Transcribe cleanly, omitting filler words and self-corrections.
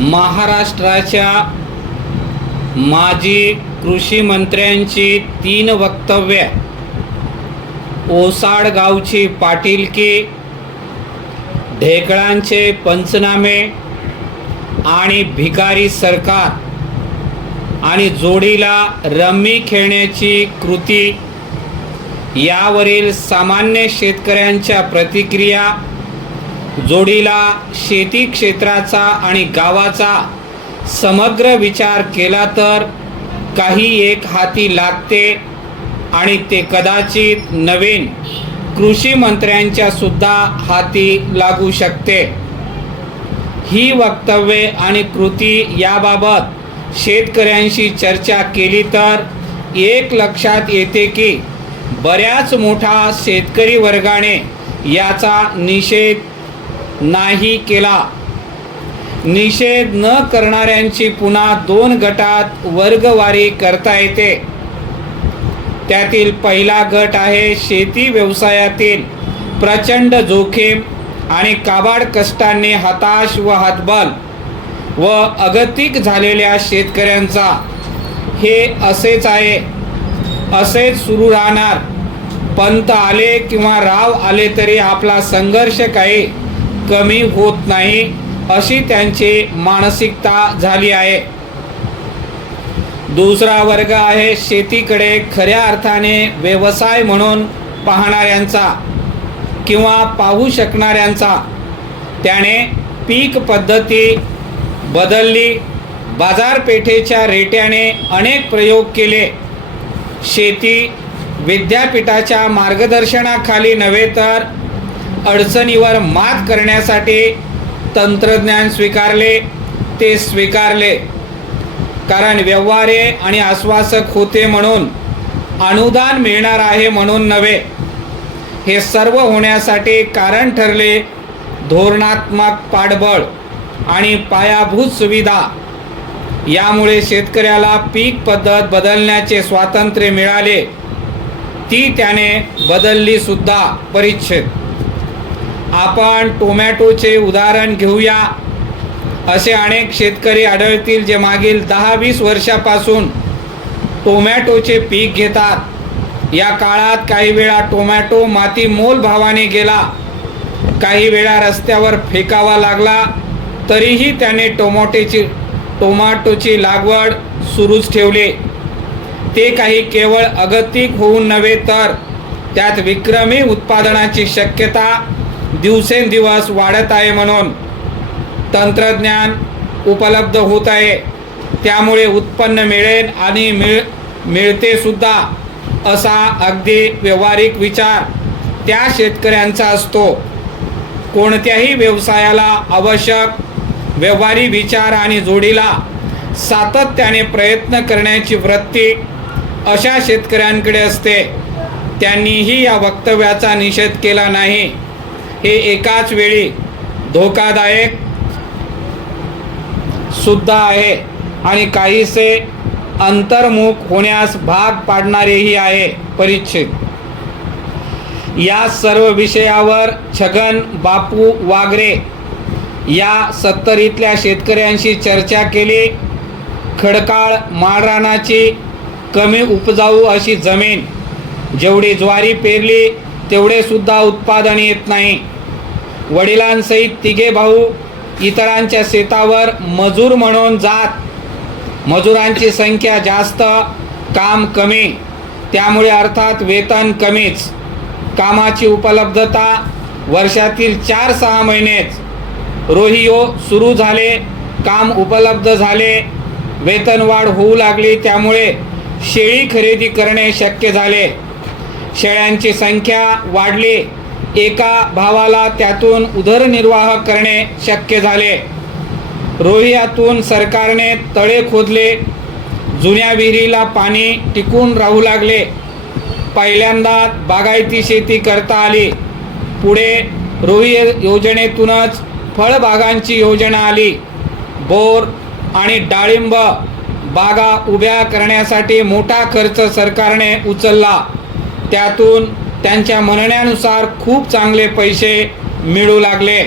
महाराष्ट्राच्या माजी कृषी मंत्र्यांची 3 वक्तव्ये, ओसाड गावची पाटीलकी, ढेकळांचे पंचनामे आणि भिकारी सरकार आणि जोडीला रम्मी खेळण्याची कृती यावरील सामान्य शेतकऱ्यांच्या प्रतिक्रिया, जोडीला शेती क्षेत्राचा आणि गावाचा समग्र विचार केला तर काही एक हाती लागते आणि ते कदाचित नवीन कृषी मंत्र्यांच्या सुद्धा हाती लागू शकते। ही वक्तव्ये आणि कृती याबाबत शेतकऱ्यांशी चर्चा केली तर एक लक्षात येते की बऱ्याच मोठा शेतकरी वर्गाने याचा निषेध नाही केला। निषेध न करणाऱ्यांची पुन्हा 2 गटात वर्गवारी करता येते। त्यातील पहिला गट आहे शेती व्यवसायातील प्रचंड जोखीम आणि काबाड कष्टांनी हताश व हतबल व अगतिक झालेल्या शेतकऱ्यांचा। हे असेच आहे, असेच सुरू राहणार। पंत आले किंवा राव आले तरी आपला संघर्ष काही कमी होत नाही, अशी त्यांची मानसिकता झाली आहे। दुसरा वर्ग आहे शेतीकडे खऱ्या अर्थाने व्यवसाय म्हणून पाहणाऱ्यांचा किंवा पाहू शकणाऱ्यांचा। त्याने पीक पद्धती बदलली, बाजारपेठेच्या रेट्याने अनेक प्रयोग केले, शेती विद्यापीठाच्या मार्गदर्शनाखाली नव्हे तर अडचणीवर मात करण्यासाठी तंत्रज्ञान स्वीकारले। ते स्वीकारले कारण व्यवहारे आणि आश्वासक होते म्हणून, अनुदान मिळणार आहे म्हणून नव्हे। हे सर्व होण्यासाठी कारण ठरले धोरणात्मक पाठबळ आणि पायाभूत सुविधा। यामुळे शेतकऱ्याला पीक पद्धत बदलण्याचे स्वातंत्र्य मिळाले, ती त्याने बदलली सुद्धा। परिच्छेद आपण टोमॅटोचे उदाहरण घेऊया। असे अनेक शेतकरी आढळतील जे मागील 10-20 वर्षापासून टोमॅटोचे पीक घेतात। या काळात काही वेळा टोमॅटो माती मोल भावाने गेला, काही वेळा रस्त्यावर फेकावा लागला, तरीही त्याने टोमॅटोची लागवड सुरूच ठेवली। ते काही केवळ अगतिक होऊन नव्हे तर त्यात विक्रमी उत्पादनाची शक्यता दिवसेंदिवस वाढत आहे म्हणून तंत्रज्ञान उपलब्ध होत आहे। त्यामुळे उत्पन्न मिळेल आणि मिळते सुद्धा, असा अगदी व्यावहारिक विचार त्या शेतकऱ्यांचा असतो। कोणत्याही व्यवसायाला आवश्यक व्यवहारी विचार आणि जोडीला सातत्याने प्रयत्न करण्याची वृत्ती अशा शेतकऱ्यांकडे असते। त्यांनीही या वक्तव्याचा निषेध केला नाही। हे एकाच वेळी धोकादायक सुद्धा आहे आणि काहीसे अंतर्मुख होण्यास भाग पाडणारेही आहे। परिच्छेद या सर्व विषयावर छगन बापू वागरे या 70तल्या शेतकऱ्यांशी चर्चा केली। खडकाळ माळरानाची कमी उपजाऊ अशी जमीन, जेवढी ज्वारी पेरली तेवढे सुद्धा उत्पादन येत नाही। वडिलांसहित 3 भाऊ इतरांच्या शेतावर मजूर म्हणून जात। मजुरांची संख्या जास्त, काम कमी, त्यामुळे अर्थात वेतन कमीच। कामाची उपलब्धता वर्षातील 4-6 महिनेच। रोहियो सुरू झाले, काम उपलब्ध झाले, वेतनवाढ होऊ लागली, त्यामुळे शेळी खरेदी करणे शक्य झाले। शेळ्यांची संख्या वाढली, एका भावाला त्यातून उदरनिर्वाह करणे शक्य झाले। रोहियातून सरकारने तळे खोदले, जुन्या विहिरीला पाणी टिकून राहू लागले। पहिल्यांदा बागायती शेती करता आली, पुढे रोहिया योजनेतूनच फळबागांची योजना आली। बोर आणि डाळिंब बागा उभ्या करण्यासाठी मोठा खर्च सरकारने उचलला। त्यातून त्यांच्या म्हणण्यानुसार खूप चांगले पैसे मिळू लागले।